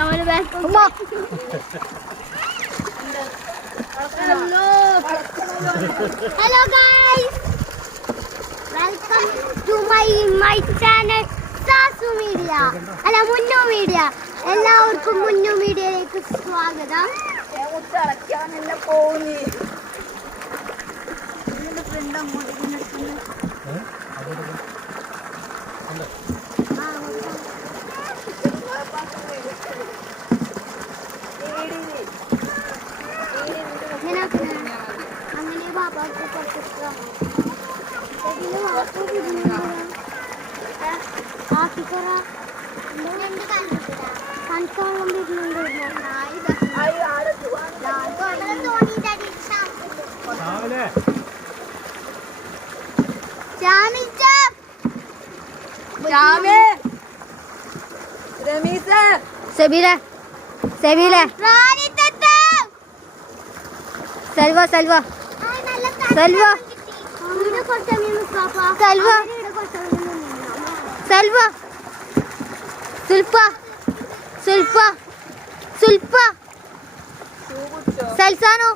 Hello guys, welcome to my channel Sasu Media. Alla Munnu Media. എല്ലാവർക്കും മുന്നു മീഡിയയിലേക്ക് സ്വാഗതം. അങ്ങനെ ബാബാക്ക് സെബീല സെൽവ സെൽവ സെൽവ സെൽവ സെൽവ സുൽപ്പ സുൽപ്പ സുൽപ്പ സൽസാനു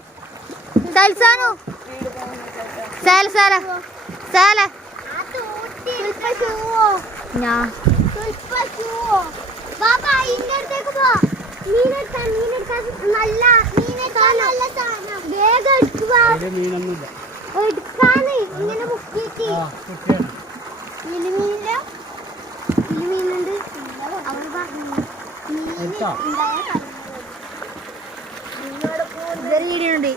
സൽസാനു സാല സാല സാല ഞാൻ ബാബാ ഇങ്ങോട്ടേക്ക് പോ. മീനെടുക്കാൻ നല്ല സാധനം വേഗം എടുക്കാന് ഇങ്ങനെ മുക്കിയിട്ട് കിളിമീനില്ല കിളിമീനുണ്ട്. അവർ പറഞ്ഞു മീൻ ഉണ്ടായ വീടുണ്ട്.